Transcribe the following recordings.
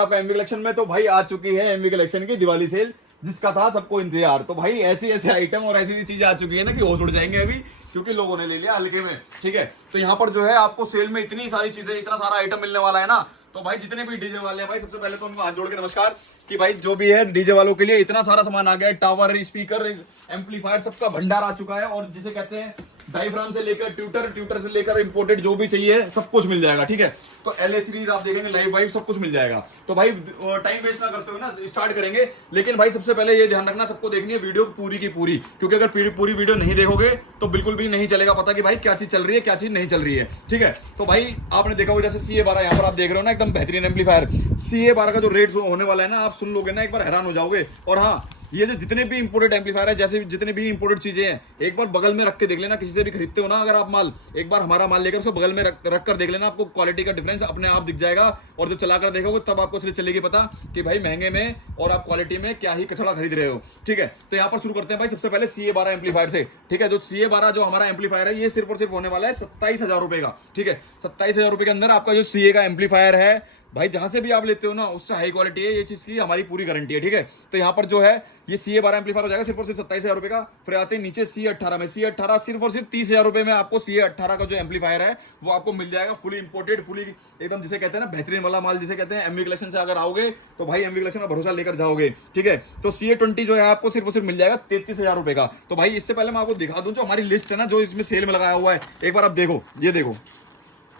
आपका MV collection में तो भाई आ चुकी है एमवी कलेक्शन की दिवाली सेल, जिसका था सबको इंतजार। तो भाई ऐसी ऐसे आइटम और ऐसी चीजें आ चुकी है ना कि होश उड़ जाएंगे अभी, क्योंकि लोगों ने ले लिया हल्के में। ठीक है, तो यहाँ पर जो है आपको सेल में इतनी सारी चीजें, इतना सारा आइटम मिलने वाला है ना। तो भाई जितने भी डीजे वाले हैं भाई, सबसे पहले तो उनको हाथ जोड़ के नमस्कार कि भाई जो भी है डीजे वालों के लिए इतना सारा सामान आ गया है। टावर, स्पीकर, एम्पलीफायर, सबका भंडार आ चुका है। और जिसे कहते हैं डायफ्राम से लेकर ट्यूटर से लेकर इंपोर्टेड जो भी चाहिए सब कुछ मिल जाएगा। ठीक है, तो LA सीरीज आप देखेंगे, लाइव वाइव सब कुछ मिल जाएगा। तो भाई टाइम वेस्ट ना करते हुए ना स्टार्ट करेंगे। लेकिन भाई सबसे पहले ये ध्यान रखना, सबको देखनी है वीडियो पूरी की पूरी, क्योंकि अगर पूरी वीडियो नहीं देखोगे तो बिल्कुल भी नहीं चलेगा पता कि भाई क्या चीज चल रही है क्या चीज नहीं चल रही है। ठीक है, तो भाई आपने देखा होगा जैसे CA12 यहाँ पर आप देख रहे हो ना, एकदम बेहतरीन एम्पलीफायर। CA12 का जो रेट होने वाला है ना, आप सुन लोगे ना एक बार हैरान हो जाओगे। और हाँ, ये जो जितने भी इंपोर्टेड एम्पलीफायर है, जैसे जितने भी इंपोर्टेड चीजें हैं, एक बार बगल में रख के देख लेना। किसी से भी खरीदते हो ना अगर आप माल, एक बार हमारा माल लेकर उसको बगल में रख कर देख लेना, आपको क्वालिटी का डिफरेंस अपने आप दिख जाएगा। और जब चला कर देखोगे तब आपको इसलिए चलेगी पता कि भाई महंगे में और आप क्वालिटी में क्या ही कचड़ा खरीद रहे हो। ठीक है, तो यहाँ पर शुरू करते हैं भाई सबसे पहले CA12 एम्पलीफायर से। ठीक है, जो CA12 जो हमारा एम्पलीफायर है, ये सिर्फ और सिर्फ होने वाला है 27,000 रुपए का। ठीक है, 27,000 रुपए के अंदर आपका जो CA का एम्पलीफायर है भाई, जहां से भी आप लेते हो ना उससे हाई क्वालिटी है, ये चीज की हमारी पूरी गारंटी है। ठीक है, तो यहाँ पर जो है ये CA12 एम्पलीफायर हो जाएगा सिर्फ और सिर्फ 27,000 रुपए का। फिर आते हैं नीचे CA18 में। CA18 सिर्फ और सिर्फ 30,000 रुपए में आपको CA18 का जो एम्पलीफायर है वो आपको मिल जाएगा, फुली इंपोर्टेड, फुली एकदम जिसे कहते हैं ना बेहतरीन वाला माल, जिसे कहते हैं एमवी कलेक्शन से अगर आओगे तो भाई एमवी कलेक्शन का भरोसा लेकर जाओगे। ठीक है, तो CA20 जो है आपको सिर्फ और सिर्फ मिल जाएगा 33,000 रुपए का। तो भाई इससे पहले मैं आपको दिखा दूं जो हमारी लिस्ट है ना, जो इसमें सेल में लगाया हुआ है, एक बार आप देखो, ये देखो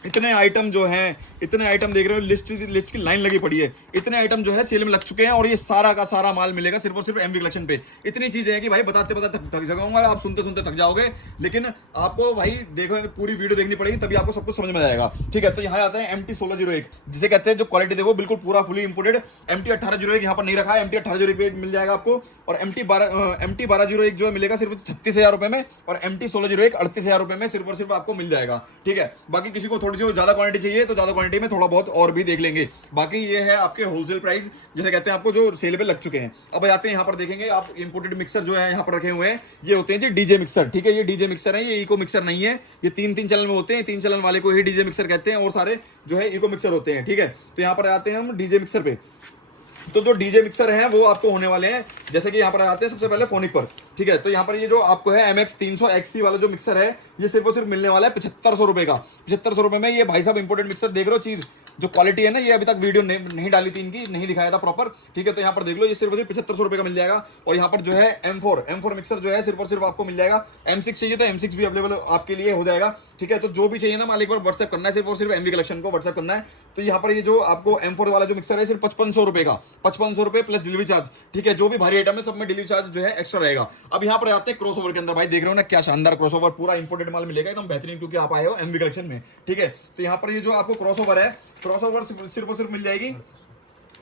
इतने आइटम जो हैं, इतने आइटम देख रहे हो, लिस्ट की लाइन लगी पड़ी है। इतने आइटम जो है सेल में लग चुके हैं और ये सारा का सारा माल मिलेगा सिर्फ और सिर्फ एमवी कलेक्शन पे। इतनी चीजें हैं कि भाई बताते बताते थक जाऊंगा, आप सुनते सुनते थक जाओगे। लेकिन आपको भाई देखो पूरी वीडियो देखनी पड़ेगी तभी आपको सब कुछ समझ में आएगा। ठीक है, तो यहाँ आता है MT1601, जिसे कहते हैं जो क्वालिटी देखो बिल्कुल पूरा फुली इंपोर्टेड। MT1801 यहाँ पर नहीं रखा है, MT1801 मिल जाएगा आपको। और MT1201 जो मिलेगा सिर्फ 36,000 रुपए में। और MT1601 38,000 रुपए में सिर्फ और सिर्फ आपको मिल जाएगा। ठीक है, बाकी किसी को थोड़ी सी ज्यादा क्वांटिटी चाहिए तो ज्यादा क्वांटिटी में थोड़ा बहुत और भी देख लेंगे। बाकी ये है आपके होलसेल प्राइस, जैसे कहते हैं आपको जो सेल पे लग चुके हैं। अब आते हैं यहाँ पर देखेंगे आप इंपोर्टेड मिक्सर जो है यहाँ पर रखे हुए हैं, ये होते हैं जी डीजे मिक्सर। ठीक है, ये डीजे मिक्सर है, ये इको मिक्सर नहीं है। ये तीन चैनल में होते हैं, 3 चैनल वाले को ही डीजे मिक्सर कहते हैं और सारे जो है इको मिक्सर होते हैं। ठीक है, तो यहाँ पर आते हैं हम डीजे मिक्सर पे। तो जो डीजे मिक्सर हैं वो आपको होने वाले हैं, जैसे कि यहाँ पर आते हैं सबसे पहले फोनिक पर। ठीक है, तो यहाँ पर ये जो आपको है MX300 XC वाला जो मिक्सर है, ये सिर्फ और सिर्फ मिलने वाला है 7500 रुपए का। 7500 रुपए में ये भाई साहब इंपोर्टेड मिक्सर देख रहे हो, चीज जो क्वालिटी है ना, ये अभी तक वीडियो नहीं डाली थी इनकी, नहीं दिखाया था प्रॉपर। ठीक है, तो यहाँ पर देख लो, ये सिर्फ और सिर्फ 7500 रुपए का मिल जाएगा। और यहाँ पर जो है M4 मिक्सर जो है सिर्फ और सिर्फ आपको मिल जाएगा। M6 चाहिए तो M6 भी अवेलेबल आपके लिए हो जाएगा। ठीक है, तो जो भी चाहिए ना मालिक पर व्हाट्सएप करना है, सिर्फ और सिर्फ एमवी कलेक्शन को व्हाट्सएप करना है। तो यहाँ पर ये जो आपको M4 वाला जो मिक्सर है सिर्फ 5500 रुपए का, 5500 रुपए प्लस डिलीवरी चार्ज। ठीक है, जो भी भारी आइटम है सब में डिलीवरी चार्ज जो है एक्स्ट्रा रहेगा। अब यहाँ पर आते हैं क्रॉसओवर के अंदर। भाई देख रहे हो ना क्या शानदार क्रॉसओवर, पूरा इंपोर्टेड माल मिलेगा एकदम बेहतरीन, क्योंकि आप आए हो एमवी कलेक्शन में। ठीक है, तो यहाँ पर ये जो आपको क्रॉसओवर है, क्रॉसओवर सिर्फ और सिर्फ मिल जाएगी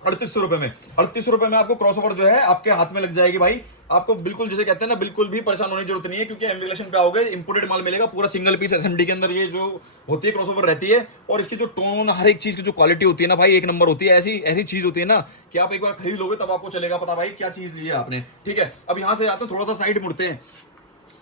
3800 रुपए में। 3800 रुपए में आपको क्रॉसओवर जो है आपके हाथ में लग जाएगी। भाई आपको बिल्कुल जिसे कहते हैं ना, बिल्कुल भी परेशान होने की जरूरत नहीं है, क्योंकि एमवी कलेक्शन पे आओगे इंपोर्टेड माल मिलेगा पूरा सिंगल पीस SMD के अंदर। ये जो होती है क्रॉसओवर रहती है, और इसकी जो टोन, हर एक चीज की जो क्वालिटी होती है ना भाई, एक नंबर होती है। ऐसी चीज होती है ना कि आप एक बार खरीद लोगे तब आपको चलेगा पता भाई क्या चीज ली है आपने। ठीक है, अब यहाँ से आते हैं, थोड़ा सा साइड मुड़ते हैं,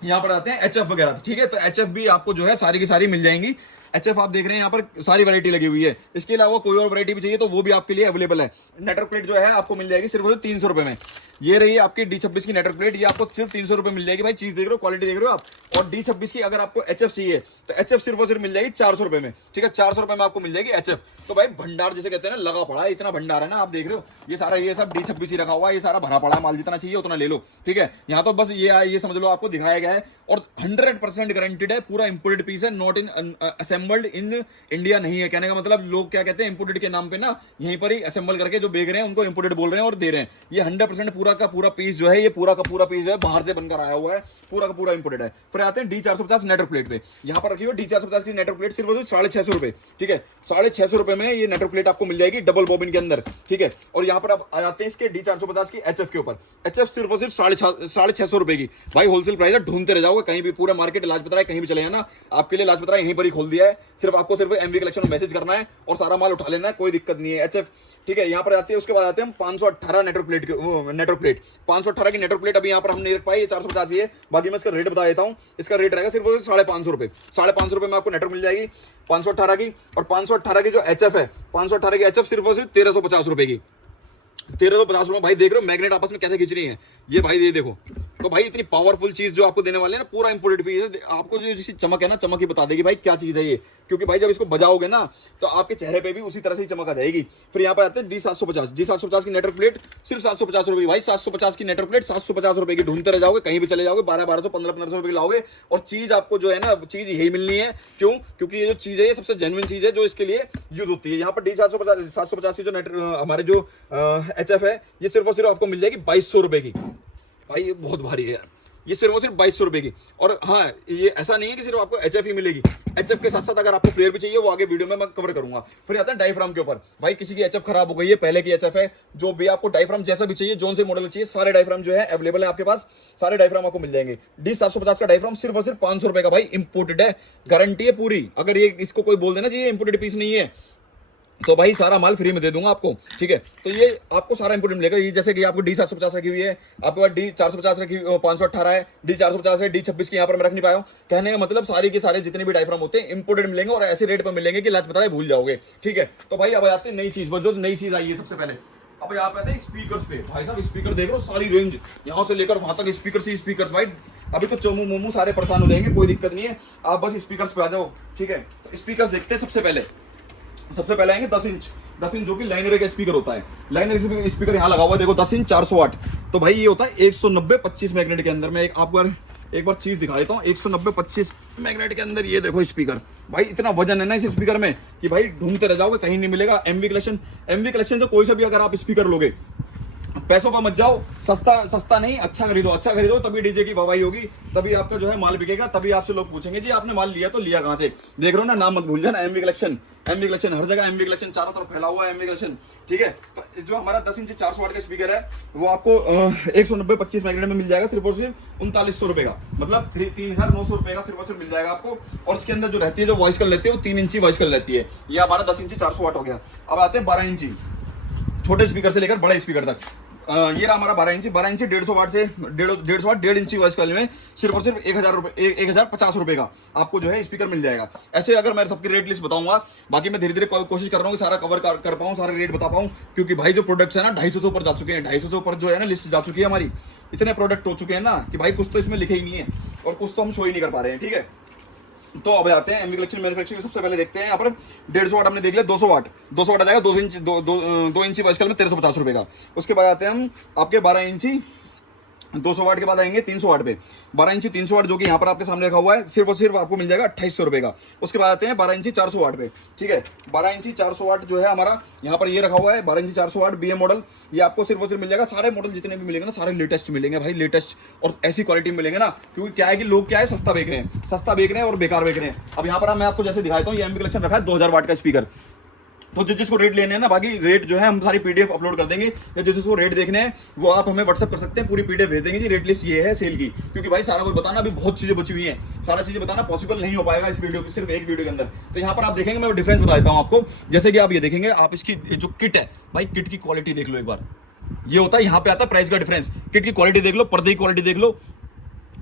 यहाँ पर आते हैं HF वगैरह। ठीक है, तो HF भी आपको जो है सारी की सारी मिल जाएंगी। HF आप देख रहे हैं यहाँ पर सारी वैरायटी लगी हुई है। इसके अलावा कोई और वैरायटी भी चाहिए तो वो भी आपके लिए अवेलेबल है। नेटवर्क प्लेट जो है आपको मिल जाएगी सिर्फ 300 रुपए में। ये रही आपकी D26 की नेटवर्क प्लेट, ये आपको सिर्फ 300 रुपए मिल जाएगी। भाई चीज देख रहे हो, क्वालिटी देख रहे हो आप। और D26 की अगर आपको HF चाहिए तो HF सिर्फ और सिर्फ मिल जाएगी 400 रुपए में। ठीक है, 400 रुपए में आपको मिल जाएगी HF। तो भाई भंडार जिसे कहते हैं ना, लगा पड़ा है, इतना भंडार है ना, आप देख रहे हो ये सारा, ये सब D26 ही रखा हुआ है, ये सारा भरा पड़ा है माल, जितना चाहिए उतना ले लो। ठीक है, यहाँ तो बस ये समझ लो आपको दिखाया गया है। और 100% गारंटेड है, पूरा इंपोर्टेड पीस है, not in assembled in India नहीं है। कहने का मतलब लोग क्या कहते हैं, इंपोर्टेड के नाम पे ना यहीं पर ही असेंबल करके जो बेच रहे हैं उनको इंपोर्टेड बोल रहे हैं और दे रहे हैं। ये 100% पूरा का पूरा पीस जो है, ये पूरा का पूरा पीस जो है बाहर से बनकर आया हुआ है, पूरा का पूरा इंपोर्टेड है। फिर आते हैं D450 नेटवर्क प्लेट पे। यहाँ पर रखी हुई D450 की नेटवर्क प्लेट सिर्फ 650 रुपए। ठीक है, 650 रुपए में ये नेटवर्क प्लेट आपको मिल जाएगी डबल बॉबिन के अंदर। ठीक है, और यहाँ पर आप आ जाते हैं इसके D450 की HF के ऊपर। HF सिर्फ और सिर्फ 650 रुपए की। भाई होलसेल प्राइस है, ढूंढते रह जाओगे कहीं भी, पूरा मार्केट लाजपत राय कहीं भी चले जाना, आपके लिए लाजपत राय यहीं पर ही खोल दिया है। सिर्फ आपको सिर्फ एमवी कलेक्शन में मैसेज करना है और सारा माल उठा लेना है, कोई दिक्कत नहीं है। एचएफ, ठीक है, यहाँ पर आती है। उसके बाद आते हैं हम 518 नेटवर्क प्लेट, नेटवर्क प्लेट 518 की नेटवर्क प्लेट अभी यहाँ पर हम नहीं रख पाए, ये 450 ही है। बाकी मैं इसका रेट बता देता हूँ, इसका रेट रहेगा सिर्फ 550 रुपये। 550 रुपये में आपको नेटवर्क मिल जाएगी 518 की। और 518 की जो एचएफ है, 518 की एचएफ सिर्फ और सिर्फ 1350 रुपये की। 1350 रुपये। भाई देख रहे हो मैग्नेट आपस में कैसे खींच रही है ये, भाई ये देखो। तो भाई इतनी पावरफुल चीज जो आपको देने वाले हैं ना, पूरा इंपोर्टेड पीस है। आपको जो जिसकी चमक है ना, चमक ही बता देगी भाई क्या चीज है ये, क्योंकि भाई जब इसको बजाओगे ना तो आपके चेहरे पे भी उसी तरह से ही चमक आ जाएगी। फिर यहाँ पे आते हैं D750, D750 की नेटवर्क प्लेट सिर्फ 750 रुपये। भाई 750 की नेटवर्क प्लेट 750 रुपये की, ढूंढते रह जाओगे, कहीं भी चले जाओगे, 1200 1500 रुपये की लाओगे और चीज आपको जो है ना, चीज यही मिलनी है। क्यों? क्योंकि ये जो चीज है ये सबसे जेन्युइन चीज है जो इसके लिए यूज होती है। यहाँ पर D750 की जो हमारे जो एचएफ है, ये सिर्फ और सिर्फ आपको मिल जाएगी 2200 रुपये की। भाई ये बहुत भारी है यार, ये सिर्फ और सिर्फ 2200 रुपये की। और हाँ, ये ऐसा नहीं है कि सिर्फ आपको एचएफ ही मिलेगी, एचएफ के साथ साथ अगर आपको फ्लेयर भी चाहिए वो आगे वीडियो में मैं कवर करूंगा। फिर आता है डायफ्राम के ऊपर। भाई किसी की एचएफ खराब हो गई है, पहले की एचएफ है, जो भी आपको डायफ्राम जैसा भी चाहिए, जोन से मॉडल चाहिए, सारे डायफ्राम जो है अवेलेबल है आपके पास, सारे डायफ्राम आपको मिल जाएंगे। D750 का डायफ्राम सिर्फ और सिर्फ 500 रुपये का। भाई इंपोर्टेड है, गारंटी है पूरी। अगर ये इसको कोई बोल देना जी ये इंपोर्टेड पीस नहीं है, तो भाई सारा माल फ्री में दे दूंगा आपको, ठीक है। तो ये आपको सारा इंपोर्टेंट मिलेगा। ये जैसे कि आपको D750 रखी हुई है, आपके पास D450 रखी 518 है, D450 है, D26 की यहाँ पर मैं रख नहीं पाया हूँ। कहने का मतलब सारी के सारे जितने भी डायफ्राम होते हैं इंपोर्टेड मिलेंगे और ऐसे रेट पर मिलेंगे कि लाच बताए भूल जाओगे, ठीक है। तो भाई अब आते हैं नई चीज पर, जो नई चीज आई है सबसे पहले। अब यहाँ पे आते हैं स्पीकर्स पे। भाई साहब स्पीकर देख लो, सारी रेंज यहाँ से लेकर वहां तक स्पीकर ही स्पीकर। भाई अभी तो चोमू मोमू सारे परेशान हो जाएंगे, कोई दिक्कत नहीं है, आप बस स्पीकर्स पे आ जाओ, ठीक है। स्पीकर्स देखते हैं सबसे पहले आएंगे 10 इंच जो कि लाइनर का स्पीकर होता है। लाइनर स्पीकर यहाँ लगा हुआ है, देखो 10 इंच 400 वाट। तो भाई ये होता है 190 25 मैग्नेट के अंदर। मैं आपको एक बार चीज दिखा देता हूँ। 190 25 मैग्नेट के अंदर ये देखो स्पीकर। भाई इतना वजन है ना इस स्पीकर में कि भाई ढूंढते रह जाओगे, कहीं नहीं मिलेगा। एमवी कलेक्शन तो कोई सा भी अगर आप स्पीकर लोगे, पैसों पर मत जाओ, सस्ता नहीं, अच्छा खरीदो, तभी डीजे की वाहवाही होगी, तभी आपका जो है माल बिकेगा, तभी आपसे लोग पूछेंगे जी आपने माल लिया तो लिया कहाँ से। देख रहे हो ना, नाम मत भूल जाना, एमवी कलेक्शन हर जगह एमवी कलेक्शन, चारों तरफ फैला हुआ है एमवी कलेक्शन, ठीक है। तो जो हमारा 10 इंच 400 वाट का स्पीकर है वो आपको 190 25 मैग्नेट में मिल जाएगा सिर्फ और सिर्फ 3900 रुपये का, मतलब 3900 रुपये का सिर्फ और सिर्फ मिल जाएगा आपको। और इसके अंदर जो रहती है, जो वॉइस कॉल रहती है, वो 3 इंची वॉइस कॉल रहती है। ये हमारा 10 इंची 400 वाट हो गया। अब आते हैं 12 इंची, छोटे स्पीकर से लेकर बड़े स्पीकर तक। ये रहा हमारा 12 इंची 150 वाट से 1.5 वाट 1.5 इंची वॉइस कॉल में सिर्फ और सिर्फ 1050 रुपये का आपको जो है स्पीकर मिल जाएगा। ऐसे अगर मैं सबकी रेट लिस्ट बताऊंगा, बाकी मैं धीरे धीरे कोशिश कर रहा हूँ कि सारा कवर कर पाऊँ, सारे रेट बता पाऊँ, क्योंकि भाई जो प्रोडक्ट्स है ना 250 से ऊपर जा चुके हैं, 250 से ऊपर जो है ना लिस्ट जा चुकी है हमारी। इतने प्रोडक्ट हो चुके हैं ना कि भाई कुछ तो इसमें लिखे ही नहीं है और कुछ तो हम शो ही नहीं कर पा रहे हैं, ठीक है। तो अब आते हैं एमवी कलेक्शन मैन्युफैक्चरिंग। सबसे पहले देखते हैं यहाँ पर 150 वाट हमने देख लिया, 200 वाट आ जाएगा 2 इंची वॉइस कॉल में 1350 रुपये का। उसके बाद आते हैं हम आपके 12 इंची 200 वाट के बाद आएंगे 300 वाट पे। 12 इंची 300 वाट जो कि यहाँ पर आपके सामने रखा हुआ है, सिर्फ और सिर्फ आपको मिल जाएगा 2800 रुपये का। उसके बाद आते हैं 12 इंची 400 वाट पे, ठीक है। 12 इंची 400 वाट जो है हमारा यहाँ पर ये रखा हुआ है, 12 इंची 400 वाट BM मॉडल। ये आपको सिर्फ और सिर्फ मिल जाएगा, सारे मॉडल जितने भी मिलेंगे ना सारे लेटेस्ट मिलेंगे भाई, लेटेस्ट और ऐसी क्वालिटी मिलेंगे ना, क्योंकि क्या है कि लोग क्या है सस्ता बेच रहे हैं और बेकार बेच रहे हैं। अब यहाँ पर मैं आपको जैसे दिखाता हूँ, ये एमवी कलेक्शन रखा है 2000 वाट का स्पीकर। तो जिसको रेट लेने हैं ना, बाकी रेट जो है हम सारी पीडीएफ अपलोड कर देंगे, या जिसको रेट देखने हैं वो आप हमें व्हाट्सअप कर सकते हैं, पूरी पीडीएफ भेज देंगे जी रेट लिस्ट ये है सेल की। क्योंकि भाई सारा कुछ बताना, अभी बहुत चीजें बची हुई हैं, सारा चीजें बताना पॉसिबल नहीं हो पाएगा इस वीडियो सिर्फ एक वीडियो के अंदर। तो यहाँ पर आप देखेंगे, मैं डिफरेंस बता देता हूँ आपको। जैसे कि आप ये देखेंगे, आप इसकी जो किट है भाई, किट की क्वालिटी देख लो एक बार। ये होता है, यहाँ पे आता है प्राइस का डिफरेंस। किट की क्वालिटी देख लो, पर्दे की क्वालिटी देख लो।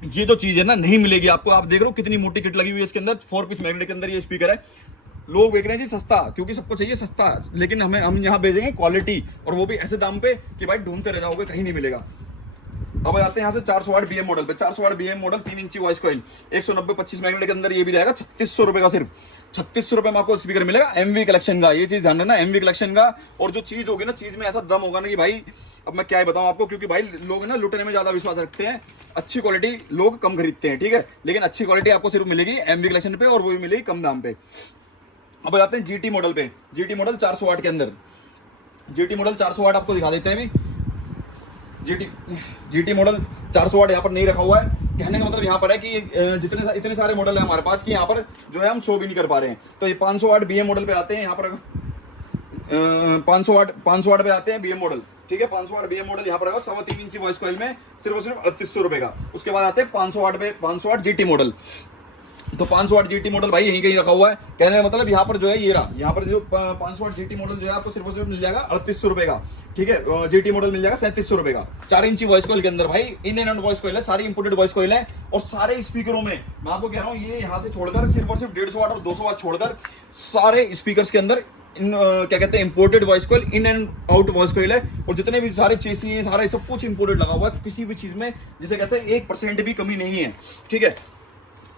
ये जो चीज है ना नहीं मिलेगी आपको। आप देख रहे हो कितनी मोटी किट लगी हुई है इसके अंदर, 4 पीस मैग्नेट के अंदर ये स्पीकर है। लोग बेच रहे हैं जी सस्ता, क्योंकि सबको चाहिए सस्ता, लेकिन हम यहाँ भेजेंगे क्वालिटी, और वो भी ऐसे दाम पे कि भाई ढूंढते रह जाओगे, कहीं नहीं मिलेगा। अब आते हैं यहाँ से 400 वाट BM मॉडल पे। 400 वाट BM मॉडल 3 इंची वॉइस कॉइल 190 25 मैग्नेट के अंदर ये भी रहेगा 3600 रुपये का। सिर्फ 3600 रुपये में आपको स्पीकर मिलेगा एमवी कलेक्शन का। ये चीज ध्यान रखना, एमवी कलेक्शन का। और जो चीज होगी ना, चीज में ऐसा दम होगा ना कि भाई अब मैं क्या ही बताऊं आपको, क्योंकि भाई लोग ना लुटने में ज्यादा विश्वास रखते हैं, अच्छी क्वालिटी लोग कम खरीदते हैं, ठीक है। लेकिन अच्छी क्वालिटी आपको सिर्फ मिलेगी एमवी कलेक्शन पे, और वो भी मिलेगी कम दाम पे। अब आते हैं GT मॉडल पे। GT मॉडल 400 वाट के अंदर, GT मॉडल 400 वाट आपको दिखा देते हैं अभी। GT मॉडल 400 वाट यहाँ पर नहीं रखा हुआ है। कहने का मतलब यहाँ पर है कि इतने सारे मॉडल है हमारे पास कि यहाँ पर जो है हम शो भी नहीं कर पा रहे हैं। तो ये 500 वाट BM मॉडल पे आते हैं, यहाँ पर 500 वाट पे आते हैं BM मॉडल, ठीक है। 500 वाट BM मॉडल यहाँ पर 3.25 इंची वॉइस कॉइल में सिर्फ और सिर्फ 3800 रुपये का। उसके बाद आते हैं 500 वाट GT मॉडल। तो 500 GT मॉडल भाई यहीं कहीं रखा हुआ है। कहने का मतलब यहाँ पर जो है ये रहा, यहाँ पर जो 500 GT मॉडल जो है आपको सिर्फ और सिर्फ मिल जाएगा 3800 रुपए का, ठीक है। GT मॉडल मिल जाएगा 3700 रुपए का। 4 इंची वॉइस कॉइल के अंदर भाई in and out voice coil है, सारी इंपोर्टेड वॉइस कॉइल है। और सारे स्पीकरों में मैं आपको कह रहा हूँ, ये यहाँ से छोड़कर सिर्फ और सिर्फ 150 वाट और 200 वाट छोड़कर सारे स्पीकर्स के अंदर क्या कहते हैं imported voice coil, in and out voice coil है। और जितने भी सारे चेसी हैं, सारा सब कुछ इंपोर्टेड लगा हुआ है, किसी भी चीज में जिसे कहते हैं 1% भी कमी नहीं है, ठीक है।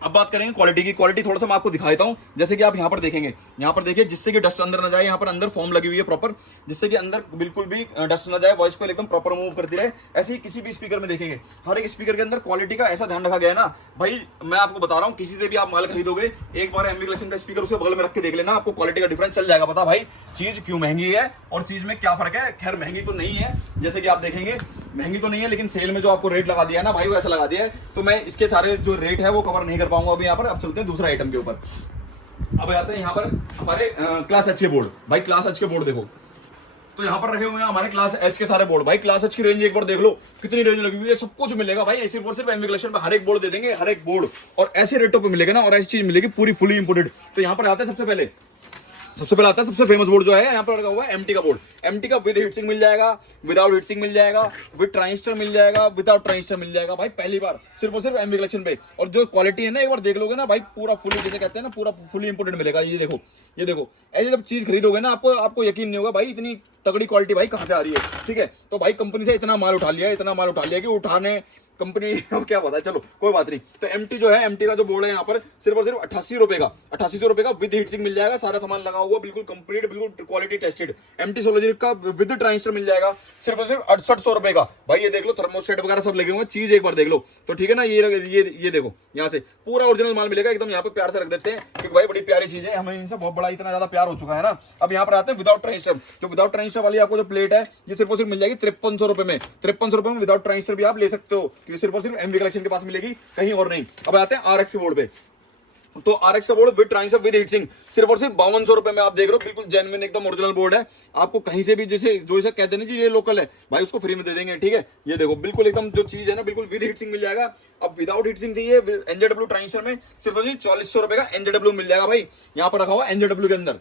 अब बात करेंगे क्वालिटी की। क्वालिटी थोड़ा सा मैं आपको दिखा देता हूं। जैसे कि आप यहाँ पर देखेंगे, यहाँ पर देखिए, जिससे कि डस्ट अंदर ना जाए, यहाँ पर अंदर फॉर्म लगी हुई है प्रॉपर, जिससे कि अंदर बिल्कुल भी डस्ट ना जाए, वॉइस को एकदम प्रॉपर मूव करती रहे। ऐसे ही किसी भी स्पीकर में देखेंगे, हर एक स्पीकर के अंदर क्वालिटी का ऐसा ध्यान रखा गया है ना भाई। मैं आपको बता रहा हूँ, किसी से भी आप माल खरीदोगे, एक बार एमवी कलेक्शन का स्पीकर उसके बगल में रख के देख लेना, आपको क्वालिटी का डिफरेंस चल जाएगा पता भाई चीज क्यों महंगी है और चीज में क्या फर्क है। खैर महंगी तो नहीं है, जैसे कि आप देखेंगे महंगी तो नहीं है, लेकिन सेल में जो आपको रेट लगा दिया है ना भाई, वो ऐसा लगा दिया है, तो मैं इसके सारे जो रेट है वो कवर नहीं कर पाऊंगा अभी यहाँ पर। अब चलते हैं दूसरा आइटम के ऊपर। अब आते हैं यहाँ पर हमारे क्लास एच के बोर्ड। भाई क्लास एच के बोर्ड देखो, तो यहाँ पर रखे हुए हैं हमारे क्लास एच के सारे बोर्ड। भाई क्लास एच की रेंज एक बार देख लो कितनी रेंज लगी हुई है, सब कुछ मिलेगा भाई। सिर्फ और सिर्फ एमवी कलेक्शन पे हर एक बोर्ड दे देंगे, हर एक बोर्ड, और ऐसे रेटों पे मिलेगा ना, और ऐसी चीज मिलेगी पूरी फुली इंपोर्टेड। तो यहाँ पर आते हैं सबसे पहले आता है सबसे फेमस बोर्ड जो है यहाँ पर लगा हुआ है एमटी का बोर्ड। एमटी का विद हीटसिंक मिल जाएगा, विदाउट हीटसिंक मिल जाएगा, विद ट्रांजिस्टर मिल जाएगा, विदाउट ट्रांजिस्टर मिल जाएगा भाई, पहली बार सिर्फ और सिर्फ एमवी कलेक्शन पे। और जो क्वालिटी है ना, एक बार देख लोगे ना भाई, पूरा फुली, जैसे कहते हैं ना, पूरा फुली इंपोर्टेड मिलेगा। ये देखो, ये देखो, ऐसी जब चीज खरीदोगे ना, आपको यकीन नहीं होगा भाई इतनी तगड़ी क्वालिटी भाई कहाँ से आ रही है, ठीक है। तो भाई कंपनी से इतना माल उठा लिया कि उठाने कंपनी अब क्या पता है, चलो कोई बात नहीं। तो एमटी जो है, एमटी का जो बोर्ड है यहाँ पर सिर्फ और सिर्फ 88 रुपए का, 8800 रुपए का विद हीटसिंक मिल जाएगा, सारा सामान लगा हुआ, बिल्कुल कंप्लीट, बिल्कुल क्वालिटी टेस्टेड। एमटी सोलर का विद ट्रांजिस्टर मिल जाएगा सिर्फ और सिर्फ 6800 रुपए का। भाई ये देख लो, थर्मोस्टेट वगैरह सब लगे हुए हैं, चीज एक बार देख लो तो ठीक है ना। ये देखो, यहाँ से पूरा ओरिजिनल माल मिलेगा एकदम। यहाँ पे प्यार से रख देते हैं क्योंकि भाई बड़ी प्यारी चीज है, हमें इनसे बहुत बड़ा इतना ज्यादा प्यार हो चुका है ना। अब यहाँ पर आते हैं विदाउट ट्रांजिस्टर। तो विदाउट ट्रांजिस्टर वाली आपको जो प्लेट है, ये सिर्फ और सिर्फ मिल जाएगी 5300 रुपए में। 5300 रुपए में विदाउट ट्रांजिस्टर भी आप ले सकते हो, क्योंकि सिर्फ और सिर्फ एमवी कलेक्शन के पास मिलेगी, कहीं और नहीं। अब आते हैं आरएक्स के बोर्ड पे। तो आरएक्स का board with transistor with heat sink सिर्फ और सिर्फ 5200 रुपए में आप देख रहे हो, बिल्कुल जेन्युइन एकदम ओरिजिनल बोर्ड है। आपको कहीं से भी जैसे जो इसे कहते हैं कि ये लोकल है भाई, उसको फ्री में दे देंगे, ठीक है। ये देखो बिल्कुल एकदम जो चीज है ना, बिल्कुल विद हीटसिंक मिल जाएगा। अब विदाउट हीटसिंक चाहिए एनजेडब्ल्यू ट्रांजिस्टर में, सिर्फ और सिर्फ 4400 रुपए का एनजेडब्ल्यू मिल जाएगा भाई। यहाँ पर रखा हुआ एनजेडब्ल्यू के अंदर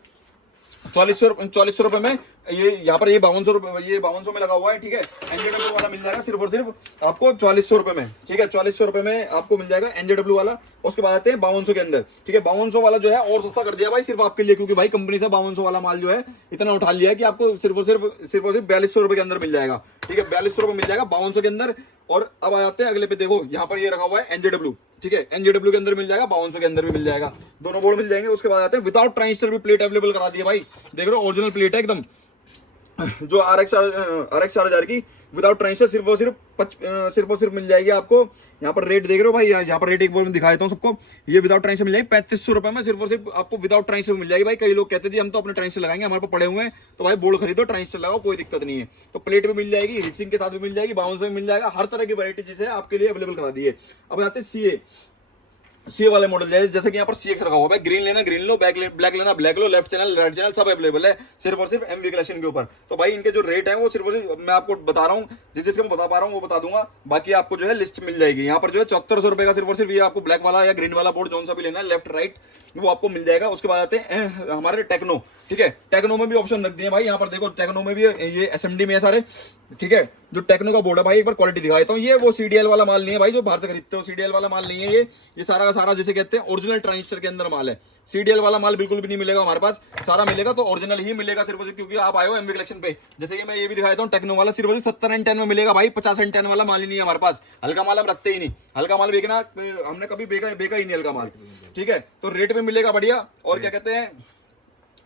4400 रुपए में। ये यहाँ पर ये 5200 रुपए, ये 5200 में लगा हुआ है, ठीक है। एनजेडब्ल्यू वाला मिल जाएगा सिर्फ और सिर्फ आपको 4400 रुपए में, ठीक है। 4400 रुपए में आपको मिल जाएगा एनजेडब्ल्यू वाला। उसके बाद आते हैं 5200 के अंदर, ठीक है। 5200 वाला जो है और सस्ता कर दिया भाई सिर्फ आपके लिए, क्योंकि भाई कंपनी से 5200 वाला माल जो है इतना उठा लिया है कि आपको सिर्फ और सिर्फ 4200 रुपए के अंदर मिल जाएगा, ठीक है। 4200 रुपए मिल जाएगा 5200 के अंदर। और अब आ जाते हैं अगले पे, देखो यहाँ पर ये रखा हुआ है एनजेडब्ल्यू, ठीक है। एनजेडब्ल्यू के अंदर मिल जाएगा, 5200 के अंदर भी मिल जाएगा, दोनों बोर्ड मिल जाएंगे। उसके बाद आते हैं विदाउट ट्रांजिस्टर भी प्लेट अवेलेबल करा दी है भाई। देख रहे हो ओरिजिनल प्लेट है एकदम, जो आरएक्स 4000 की विदाउट ट्रांजिस्टर सिर्फ और सिर्फ मिल जाएगी आपको। यहाँ पर रेट देख रहे हो भाई, यहाँ पर रेट एक बार मैं दिखा देता हूँ सबको। ये विदाउट ट्रांजिस्टर मिल जाएगी 3500 रुपए में, सिर्फ और सिर्फ आपको विदाउट ट्रांजिस्टर मिल जाएगी भाई। कई लोग कहते थे हम तो अपने ट्रांजिस्टर लगाएंगे, हमारे पास पड़े हुए हैं, तो भाई बोर्ड खरीदो, ट्रांजिस्टर लगाओ, कोई दिक्कत नहीं है। तो प्लेट भी मिल जाएगी, हीटसिंक के साथ भी मिल जाएगी, 5200 में मिल जाएगा, हर तरह की वैरायटी जिसे आपके लिए अवेलेबल करा दी है। अब आते हैं सी वाले मॉडल, जैसे कि यहाँ पर CX रखा हुआ है, ब्लैक लेना ग्रीन लो, ब्लैक लेना ब्लैक लो, लेफ्ट चैनल राइट चैनल सब अवेलेबल है सिर्फ और सिर्फ एमवी कलेक्शन के ऊपर। तो भाई इनके जो रेट है वो सिर्फ और सिर्फ मैं आपको बता रहा हूँ, जिसके मैं बता पा रहा हूँ वो बता दूंगा, बाकी आपको जो है लिस्ट मिल जाएगी। यहाँ पर जो है 7400 रुपए का सिर्फ और सिर्फ ये आपको ब्लैक वाला या ग्रीन वाला बोर्ड जो सा भी लेना है, लेफ्ट राइट, वो आपको मिल जाएगा। उसके बाद आते हैं हमारे टेक्नो, ठीक है। टेक्नो में भी ऑप्शन रख दिए भाई, यहाँ पर देखो टेक्नो में भी ये एसएमडी में है सारे, ठीक है। जो टेक्नो का बोर्ड है भाई, एक बार क्वालिटी दिखा देता हूँ। ये वो सीडीएल वाला माल नहीं है भाई जो बाहर से खरीदते हो, सीडीएल वाला माल नहीं है ये सारा का सारा जिसे कहते हैं ओरिजिनल ट्रांजिस्टर के अंदर माल है। सीडीएल वाला माल बिल्कुल भी नहीं मिलेगा हमारे पास, सारा मिलेगा तो ओरिजिनल ही मिलेगा सिर्फ और सिर्फ, क्योंकि आप आए हो एमवी कलेक्शन पे। जैसे कि मैं ये भी दिखा देता हूँ, टेक्नो वाला सिर्फ और सिर्फ 70 एंड 10 में मिलेगा भाई, 50 एंड 10 वाला माल ही नहीं है हमारे पास। हल्का माल हम रखते ही नहीं, हल्का माल बेचना हमने कभी बेका ही नहीं हल्का माल, ठीक है। तो रेट में मिलेगा बढ़िया, और क्या कहते हैं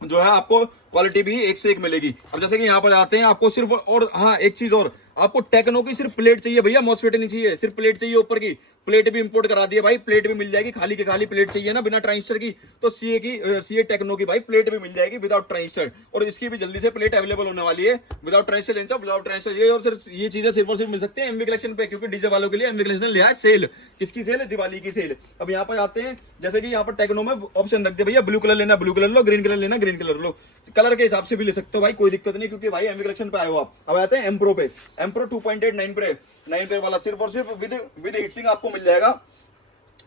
जो है आपको क्वालिटी भी एक से एक मिलेगी। अब जैसे कि यहाँ पर आते हैं आपको सिर्फ, और हाँ एक चीज और, आपको टेक्नो की सिर्फ प्लेट चाहिए भैया, मॉसफेट नहीं चाहिए, सिर्फ प्लेट चाहिए ऊपर की। प्लेट भी इंपोर्ट करा दी है भाई, प्लेट भी मिल जाएगी, खाली के खाली प्लेट चाहिए ना बिना ट्रांजिस्टर की, तो सीए टेक्नो की भाई प्लेट भी मिल जाएगी विदाउट ट्रांजिस्टर। और इसकी भी जल्दी से प्लेट अवेलेबल होने वाली है विदाउट ट्रांजिस्टर लेना, विदाउट ट्रांजिस्टर ये। और सिर्फ ये चीजें सिर्फ और सिर्फ मिल सकते हैं एमवी कलेक्शन पे, क्योंकि डीजे वालों के लिए एमवी कलेक्शन लिया है सेल। किसकी सेल है? दिवाली की सेल। अब यहाँ पर आते हैं, जैसे कि यहाँ पर टेक्नो में ऑप्शन रख दे भैया, ब्लू कलर लेना ब्लू कलर लो, ग्रीन कलर लेना ग्रीन कलर लो, कलर के हिसाब से भी ले सकते हो भाई, कोई दिक्कत नहीं, क्योंकि भाई एमवी कलेक्शन पे आए हो आप। अब आते हैं एम्प्रो पे। एम्प्रो 2.8 9 पे वाला सिर्फ और सिर्फ विद हीटसिंग आपको मिल जाएगा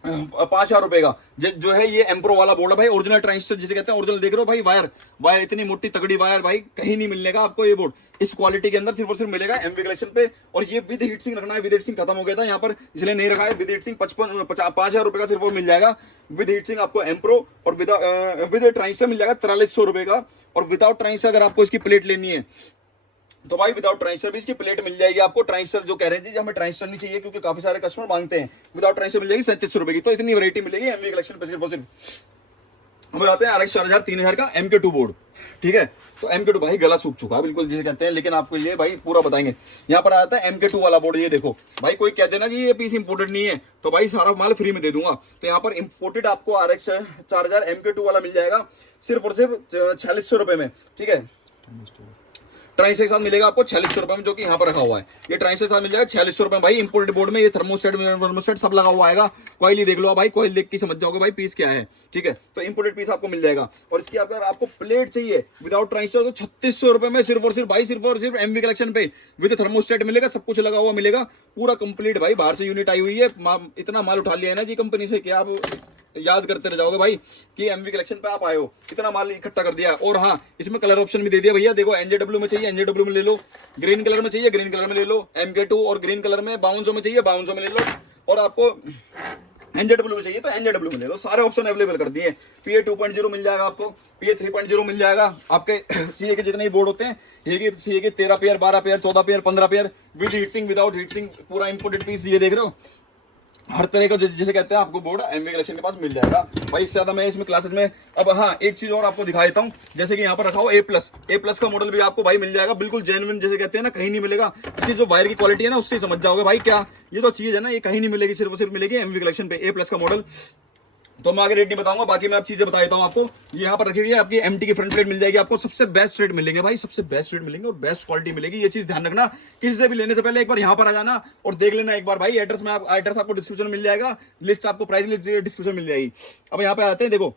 5,000 रुपए का जो है ये एम्प्रो वाला बोर्ड है भाई, ओरिजिनल ट्रांजिस्टर जिसे कहते हैं, ओरिजिनल देख रहे हो भाई, वायर वायर इतनी मोटी तगड़ी वायर भाई, कहीं नहीं मिलेगा आपको ये बोर्ड इस क्वालिटी के अंदर, सिर्फ और सिर्फ मिलेगा एमवी कलेक्शन पे। और ये विद हीट सिंक रखना है, विद हीट सिंक खत्म हो गया था यहाँ पर इसलिए नहीं रखा है, विद हीट सिंक 5,000 रुपए का सिर्फ और मिल जाएगा। विद हीट सिंक आपको एम्प्रो और विद ट्रांजिस्टर मिल जाएगा 4300 रुपए का। और विदाउट ट्रांजिस्टर अगर आपको इसकी प्लेट लेनी है तो भाई विदाउट ट्रांजिस्टर भी इसकी प्लेट मिल जाएगी आपको। ट्रांजिस्टर जो कह रहे हैं जी हमें ट्रांजिस्टर नहीं चाहिए क्योंकि काफी सारे कस्टमर मांगते हैं, विदाउट ट्रांजिस्टर मिल जाएगी 3700 रुपए की। तो इतनी वैरायटी मिलेगी एमवी कलेक्शन पे सिर्फ और सिर्फ। हम आते हैं RX 4000 3000 का MK2 बोर्ड, ठीक है। तो MK2 भाई गला सूख चुका है बिल्कुल जिसे कहते हैं, लेकिन आपको ये भाई पूरा बताएंगे। यहाँ पर आता है MK2 वाला बोर्ड, ये देखो भाई, कोई कह देना कि ये पीस इंपोर्टेड नहीं है तो भाई सारा माल फ्री में दे दूंगा। तो यहाँ पर इंपोर्टेड आपको RX 4000 MK2 वाला मिल जाएगा सिर्फ और सिर्फ 4600 रुपए में, ठीक है। ट्रांजिस्टर के साथ मिलेगा आपको 4600 रुपए में, जो कि यहाँ पर रखा हुआ है। ये ट्रांजिस्टर के साथ मिल जाएगा 4600 रुपए में भाई, इंपोर्टेड बोर्ड में। ये थर्मोस्टेट सब लगा हुआ आएगा। कॉइल ही देख लो भाई, कॉइल देख के समझ जाओगे भाई पीस क्या है, ठीक है। तो इंपोर्टेड पीस आपको मिल जाएगा। और इसकी अगर आपको प्लेट चाहिए विदाउट ट्रांजिस्टर तो 3600 रुपए में सिर्फ और सिर्फ भाई, सिर्फ और सिर्फ एमवी कलेक्शन पे विद थर्मोस्टेट मिलेगा, सब कुछ लगा हुआ मिलेगा, पूरा कंप्लीट भाई। बाहर से यूनिट आई हुई है, इतना माल उठा लिया है ना जी कंपनी से कि आप याद करते रह जाओगे भाई कि एमवी कलेक्शन पे आप आए हो, कितना माल इकट्ठा कर दिया। और हाँ, इसमें कलर ऑप्शन भी दे दिया भैया, देखो NJW में चाहिए NJW में ले लो, ग्रीन कलर में चाहिए ग्रीन कलर में ले लो, MK2 और ग्रीन कलर में 5200 में चाहिए 5200 में ले लो, और आपको NJW में चाहिए तो NJW में ले लो। सारे ऑप्शन अवेलेबल कर दिए। PA 2.0 मिल जाएगा आपको, PA 3.0 मिल जाएगा। आपके CA के जितने ही बोर्ड होते हैं, CA के 13 pair 12 pair 14 pair 15 pair with heat sink without heat sink, पूरा इंपोर्टेड पीस ये देख रहे हो। हर तरह का जिसे कहते हैं आपको बोर्ड एमवी कलेक्शन के पास मिल जाएगा भाई। इससे ज्यादा मैं इसमें क्लासेस में अब हाँ एक चीज और आपको दिखा देता हूँ, जैसे कि यहाँ पर रखा हो A+ का मॉडल भी आपको भाई मिल जाएगा, बिल्कुल जेन्युइन जिसे कहते हैं ना, कहीं नहीं मिलेगा। इसकी जो वायर की क्वालिटी है ना उससे समझ जाओगे भाई क्या ये तो चीज है ना, ये कहीं नहीं मिलेगी, सिर्फ और सिर्फ मिलेगी एमवी कलेक्शन पे A+ का मॉडल। तो मैं आगे रेट नहीं बताऊंगा, बाकी मैं आप चीजें बता देता हूँ आपको। ये यहाँ पर रखी हुई है आपकी MT की फ्रंट प्लेट मिल जाएगी आपको, सबसे बेस्ट रेट मिलेंगे भाई, सबसे बेस्ट रेट मिलेंगे और बेस्ट क्वालिटी मिलेगी। ये चीज ध्यान रखना, किसी से भी लेने से पहले एक बार यहाँ पर आ जाना और देख लेना एक बार भाई। एड्रेस आपको डिस्क्रिप्शन मिल जाएगा, लिस्ट आपको प्राइस लिस्ट डिस्क्रिप्शन मिल जाएगी। अब यहाँ पे आते हैं, देखो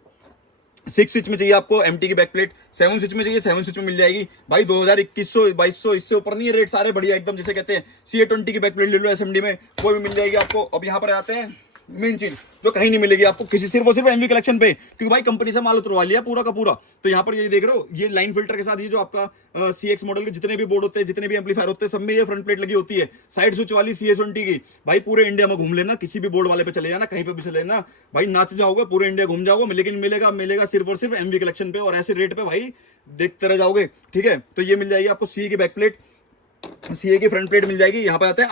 6 स्विच में चाहिए आपको MT की बैक प्लेट, 7 स्विच में चाहिए 7 स्विच में मिल जाएगी भाई। 2000 2200 इससे ऊपर नहीं है रेट, सारे बढ़िया एकदम जिसे कहते हैं। CA20 की बैक प्लेट ले लो SMD में, कोई भी मिल जाएगी आपको। अब यहाँ पर आते हैं मेन चीज जो कहीं नहीं मिलेगी आपको किसी, सिर्फ और सिर्फ एमवी कलेक्शन पे, क्योंकि भाई कंपनी से माल उतरवा लिया पूरा का पूरा। तो यहाँ पर ये देख रहे हो, ये लाइन फिल्टर के साथ ये जो आपका CX मॉडल के जितने भी बोर्ड होते हैं, जितने भी एम्पलीफायर होते हैं, सब में ये फ्रंट प्लेट लगी होती है। साइड स्विच वाली CA20 की भाई, पूरे इंडिया में घूम लेना, किसी भी बोर्ड वाले पे चले जाना, कहीं पे भी चले जाना भाई, नाच जाओगे, पूरे इंडिया घूम जाओगे, लेकिन मिलेगा सिर्फ और सिर्फ एमवी कलेक्शन पे, और ऐसे रेट पे भाई देखते रह जाओगे, ठीक है। तो ये मिल जाएगी आपको CA की बैक प्लेट, CA की फ्रंट प्लेट मिल जाएगी। यहाँ पे आते हैं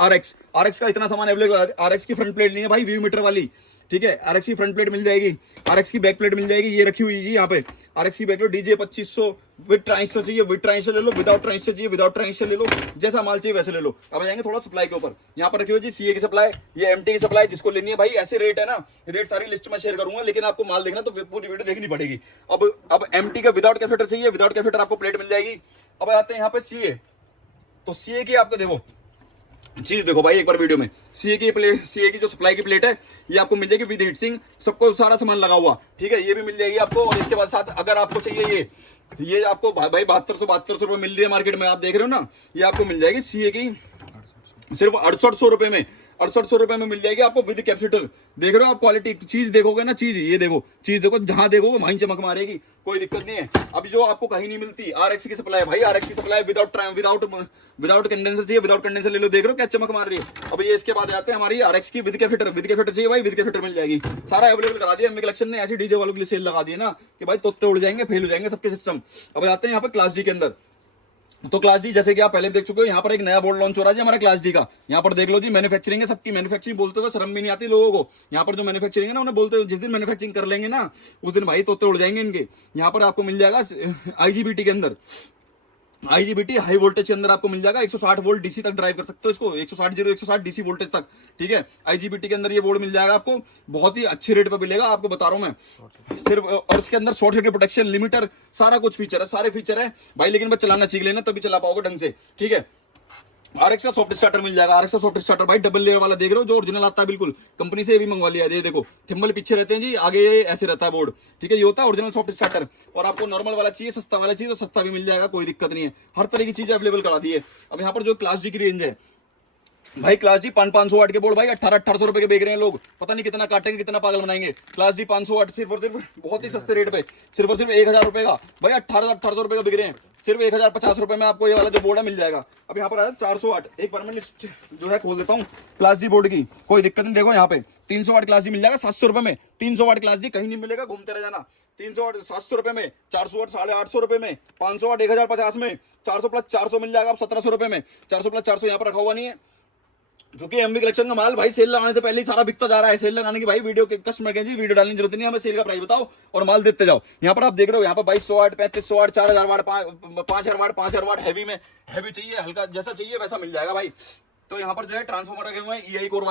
RX का इतना सामान अवेलेबल। RX की फ्रंट प्लेट नहीं है भाई, व्यू मीटर वाली, ठीक है। RX की फ्रंट प्लेट मिल जाएगी, RX की बैक प्लेट मिल जाएगी, ये रखी हुई है यहाँ पे। RX की back plate DJ 2500 with transistor चाहिए विद ट्रांजिस्टर ले लो, विदाउट ट्रांजिस्टर चाहिए विदाउट ट्रांजिस्टर ले लो, जैसा माल चाहिए वैसे ले लो। अब जाएंगे थोड़ा सप्लाई के ऊपर। यहाँ पर रखी हुई जी CA की सप्लाई, ये MT की सप्लाई, जिसको लेनी है भाई ऐसे रेट है ना, रेट सारी लिस्ट में शेयर करूंगा, लेकिन आपको माल देखना तो पूरी वीडियो देखनी पड़ेगी। अब MT का विदाउट कैपेसिटर चाहिए, विदाउट कैपेसिटर आपको प्लेट मिल जाएगी। अब आते हैं यहाँ पे CA, तो CA की आपको देखो चीज देखो भाई एक बार वीडियो में, CA की जो सप्लाई की प्लेट है ये आपको मिल जाएगी विद हीट सिंक, सबको सारा सामान लगा हुआ, ठीक है। ये भी मिल जाएगी आपको। और इसके बाद साथ अगर आपको चाहिए ये आपको भाई 7200 रुपए मिल रही है मार्केट में, आप देख रहे हो ना, ये आपको मिल जाएगी CA की सिर्फ 6800 रुपए में, 6800 रुपए में मिल जाएगी आपको विद कैपेसिटर। देख रहे हो आप क्वालिटी, चीज देखोगे ना, चीज ये देखो, चीज देखो, जहां देखोगे वहीं चमक मारेगी, कोई दिक्कत नहीं है। अभी जो आपको कहीं नहीं मिलती RX की सप्लाई भाई, RX की सप्लाई विदाउट कंडेंसर चाहिए, विदाउट कंडेंसर ले लो, देख रहे हो क्या चमक मार रही है। अब ये इसके बाद आते हैं हमारी RX की विद कैपेसिटर चाहिए भाई, विद कैपेसिटर मिल जाएगी। सारा अवेलेबल करा दिया एमवी कलेक्शन ने, ऐसी डीजे वालों के लिए सेल लगा दी ना कि भाई तोते उड़ जाएंगे, फेल हो जाएंगे सबके सिस्टम। अब आते हैं यहाँ पे क्लास D के अंदर। तो क्लास D जैसे कि आप पहले देख चुके हो, यहाँ पर एक नया बोर्ड लॉन्च हो रहा है जी हमारा क्लास D का। यहाँ पर देख लो जी, मैन्युफैक्चरिंग है, सबकी मैन्युफैक्चरिंग बोलते हुए शर्म भी नहीं आती लोगों को। यहाँ पर जो मैन्युफैक्चरिंग है ना, उन्हें बोलते हुए जिस दिन मैन्युफैक्चरिंग कर लेंगे ना, उस दिन भाई तोते उड़ जाएंगे इनके। यहाँ पर आपको मिल जाएगा IGBT के अंदर, IGBT हाई वोल्टेज के अंदर आपको मिल जाएगा, 160 वोल्ट DC तक ड्राइव कर सकते हो इसको, 160 DC वोल्टेज तक, ठीक है। IGBT के अंदर ये बोर्ड मिल जाएगा आपको, बहुत ही अच्छे रेट पे मिलेगा आपको बता रहा हूं मैं सिर्फ। और इसके अंदर शॉर्ट सर्किट प्रोटेक्शन, लिमिटर, सारा कुछ फीचर है, सारे फीचर है भाई, लेकिन बस चलाना सीख लेना तभी चला पाओगे ढंग से, ठीक है। RX का सॉफ्ट स्टार्टर मिल जाएगा, RX का सॉफ्ट स्टार्टर भाई डबल लेयर वाला, देख रहे हो जो ओरिजिनल आता है बिल्कुल, कंपनी से भी मंगवा लिया है। ये देखो थिम्बल पीछे रहते हैं जी, आगे ऐसे रहता है बोर्ड, ठीक है। ये होता है ओरिजिनल सॉफ्ट स्टार्टर। और आपको नॉर्मल वाला चाहिए, सस्ता वाला चाहिए तो सस्ता भी मिल जाएगा, कोई दिक्कत नहीं है, हर तरह की चीजें अवेलेबल करा दी है। अब यहाँ पर जो क्लास D की रेंज है, भाई क्लास डी 500 वाट के बोर्ड भाई 1800 रुपए के बेच रहे हैं लोग, पता नहीं कितना काटेंगे कितना पागल बनाएंगे। क्लास डी 500 वाट सिर्फ और सिर्फ बहुत ही सस्ते रेट पे सिर्फ और सिर्फ 1000 रुपए का भाई 1800 रुपए का बिक रहे हैं। सिर्फ 1050 रुपए में आपको ये वाला जो बोर्ड है मिल जाएगा। अब यहाँ पर आया 400 वाट, एक बार मैं लिस्ट जो है खोल देता हूँ क्लास डी बोर्ड की, कोई दिक्कत नहीं। देखो यहाँ पे 300 वाट क्लास डी मिल जाएगा 700 रुपए में। 300 वाट क्लास डी कहीं नहीं मिलेगा, घूमते रह जाना। 300 वाट 700 रुपए में, 400 वाट 850 रुपए में, 500 वाट 1050 में, 400 प्लस 400 मिल जाएगा आप 1700 रुपए में। 400 प्लस 400 यहाँ पर रखा हुआ नहीं है, क्योंकि एमवी कलेक्शन का माल भाई सेल लगाने से पहले ही सारा बिकता जा रहा है। सेल लगाने की भाई वीडियो के कस्टमर कहें जी वीडियो डालने की जरूरत नहीं, हमें सेल का प्राइस बताओ और माल देते जाओ। यहाँ पर आप देख रहे हो यहाँ पर 2200 वाट 3500 वाट 4000 वाट 5000 वाट 5000 वाट हैवी में, हैवी चाहिए हल्का जैसा चाहिए वैसा मिल जाएगा भाई। तो यहाँ पर जो है ट्रांसफॉर्मर रखे हुए हैं EI कोर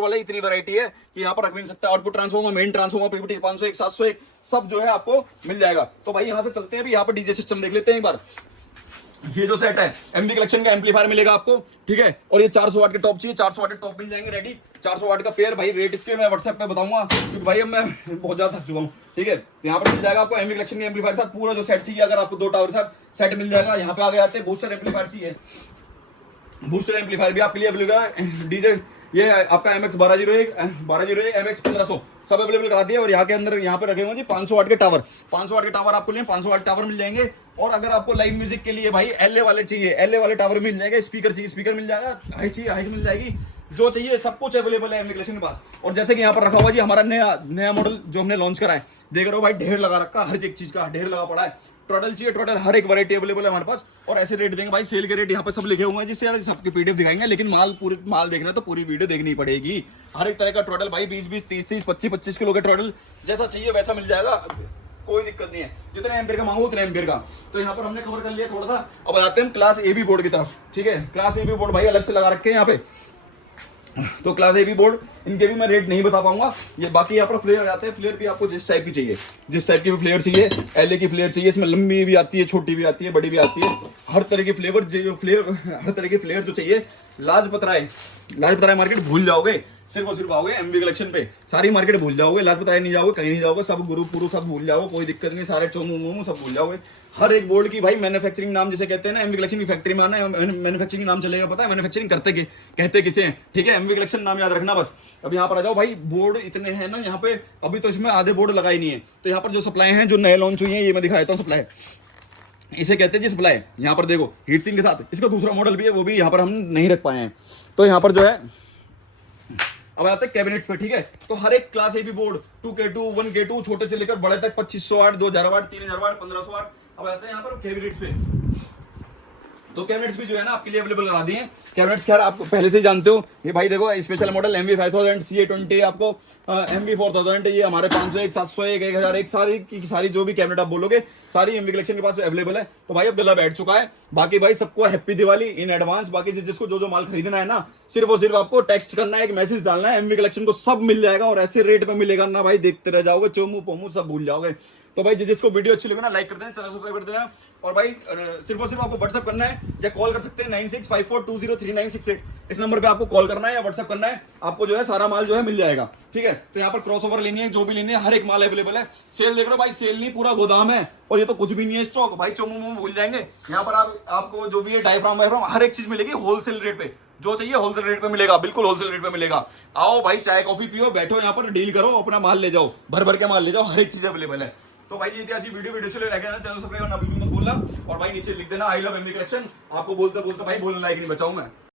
वाले इतनी वैरायटी है कि यहाँ पर रख भी नहीं सकता। Output transformer, main transformer, Pvt 501 701 सब जो है आपको मिल जाएगा। तो भाई यहाँ से चलते हैं भी, यहाँ पर डीजे सिस्टम देख लेते हैं एक बार। ये जो सेट है एमवी कलेक्शन का एम्पलीफायर मिलेगा आपको, ठीक है। और ये 400 वाट के टॉप चाहिए, 400 वाट के टॉप मिल जाएंगे रेडी। 400 वाट का पेयर भाई, रेट इसके मैं व्हाट्सएप पे बताऊंगा क्योंकि भाई अब मैं बहुत ज्यादा थक चुका हूँ, ठीक है। तो यहाँ पर मिल जाएगा आपको एमवी कलेक्शन के एम्पलीफायर साथ पूरा जो सेट चाहिए। अगर आपको 2 टावर साथ सेट मिल जाएगा। यहाँ पे आगे आते हैं बूस्टर एम्पलीफायर चाहिए, बूस्टर एम्पलीफायर भी आपके लिए अवेलेबल है। डीजे ये आपका MX 1201 MX 1500 सब अवेलेबल करा दिए। और यहाँ के अंदर यहाँ पे रखे हुए जी 500 वाट के टावर, 500 वाट के टावर आपको लिए 500 वाट टावर मिल जाएंगे। और अगर आपको लाइव म्यूजिक के लिए भाई LA वाले चाहिए, LA वाले टावर मिल जाएगा। स्पीकर चाहिए, स्पीकर मिल जाएगा। हाई चाहिए, हाई मिल जाएगी। जो चाहिए सब कुछ अवेलेबल है एमवी कलेक्शन के पास। और जैसे कि यहाँ पर रखा हुआ जी हमारा नया मॉडल जो हमने लॉन्च करा है, देख रहे हो भाई ढेर लगा रखा, हर एक चीज का ढेर लगा पड़ा है। टोटल चाहिए, टोटल हर एक वैरायटी अवेलेबल है हमारे पास। और ऐसे रेट देंगे भाई, सेल के रेट यहाँ पे सब लिखे हुए हैं जिससे यार सबके PDF दिखाएंगे, लेकिन माल देखना तो पूरी वीडियो देखनी पड़ेगी। हर एक तरह का टोटल भाई 20 30 25 किलो का टोटल जैसा चाहिए वैसा मिल जाएगा, कोई दिक्कत नहीं है। जितने एम्पियर का मांगो उतने एम्पियर का। तो यहाँ पर हमने कवर कर लिया थोड़ा सा। अब आते हैं क्लास AB बोर्ड की तरफ, ठीक है। क्लास AB बोर्ड भाई अलग से लगा रखे हैं यहाँ पे। तो क्लास AB बोर्ड इनके भी मैं रेट नहीं बता पाऊंगा। ये बाकी यहाँ पर फ्लेयर आते हैं, फ्लेयर भी आपको जिस टाइप की चाहिए, जिस टाइप की भी फ्लेयर चाहिए। LA की फ्लेयर चाहिए, इसमें लंबी भी आती है, छोटी भी आती है, बड़ी भी आती है। हर तरह की फ्लेवर हर तरह की फ्लेयर जो चाहिए। लाजपत राय मार्केट भूल जाओगे, सिर्फ और सिर्फ आओगे एमवी कलेक्शन पे। सारी मार्केट भूल जाओगे, लाजपत राय नहीं जाओगे, कहीं नहीं जाओगे, सब गुरु सब भूल जाओगे, कोई दिक्कत नहीं। सारे चोमू मोमू सब भूल जाओगे। हर एक बोर्ड की भाई मैन्युफैक्चरिंग नाम जिसे कहते हैं ना, एमवी कलेक्शन की फैक्ट्री में आना है, मैन्युफैक्चरिंग नाम चलेगा। पता है मैन्युफैक्चरिंग कहते किसे हैं, ठीक है। एमवी कलेक्शन नाम याद रखना बस। अब यहाँ पर आ जाओ भाई, बोर्ड इतने हैं ना यहाँ पे, अभी तो इसमें आधे बोर्ड लगाए नहीं है। तो यहाँ पर जो सप्लाई हैं जो नए लॉन्च हुई हैं, ये मैं दिखा देता हूँ। सप्लाई इसे कहते हैं जी सप्लाई। यहाँ पर देखो हीट सिंक के साथ इसका दूसरा मॉडल भी है, वो भी यहाँ पर हम नहीं रख पाए हैं। तो यहाँ पर जो है अब आते हैं कैबिनेट्स पे, ठीक है। तो हर एक class AB board 2K2 1K2 छोटे से लेकर बड़े तक 2500 वाट 2000 वाट 3000 वाट 1500 वाट। अब आते हैं यहाँ पर कैबिनेट्स पे। तो कैबिनेट्स भी जो है ना आपके लिए अवेलेबल करा दिए हैं। कैबिनेट्स खैर आप पहले से ही जानते हो। ये भाई देखो स्पेशल मॉडल MV 5000 CA20 आपको MV 4000, ये हमारे 501 701 1001 सारी की सारी जो भी कैबिनेट आप बोलोगे सारी एमवी कलेक्शन के पास अवेलेबल है। तो भाई अब गला बैठ चुका है। बाकी भाई सबको हैप्पी दिवाली इन एडवांस। बाकी जिसको जो माल खरीदना है ना, सिर्फ और सिर्फ आपको टेक्स्ट करना है, एक मैसेज डालना है, एमवी कलेक्शन को सब मिल जाएगा। और ऐसे रेट पे मिलेगा ना भाई, देखते रह जाओगे, चोमू पोमू सब भूल जाओगे। तो भाई जिसको वीडियो अच्छी लगे ना, लाइक कर देना, चैनल सब्सक्राइब कर देना। और भाई सिर्फ और सिर्फ आपको व्हाट्सअप करना है या कॉल कर सकते हैं 9654203968। इस नंबर पे आपको कॉल करना है या व्हाट्सअप करना है, आपको जो है सारा माल जो है मिल जाएगा, ठीक है। तो यहाँ पर क्रॉसओवर लेनी है, जो भी लेनी है, हर एक माल अवेलेबल है। सेल देख रहे हो भाई, सेल नहीं पूरा गोदाम है। और ये तो कुछ भी नहीं है स्टॉक भाई, चोमू भूल जाएंगे। यहाँ पर आपको जो भी है डायफ्राम हर एक चीज मिलेगी होलसेल रेट पे। जो चाहिए होलसेल रेट पे मिलेगा, बिल्कुल होलसेल रेट पे मिलेगा। आओ भाई चाय कॉफी पियो, बैठो यहाँ पर डील करो, अपना माल ले जाओ, भर के माल ले जाओ, हर एक चीज अवेलेबल है। तो भाई ये थी आज की वीडियो चले लाइक करना, चैनल सब्सक्राइब करना बिल्कुल मत भूलना। और भाई नीचे लिख देना आई लव एमवी कलेक्शन। आपको बोलते बोलते भाई बोलने लायक नहीं बचाऊं मैं।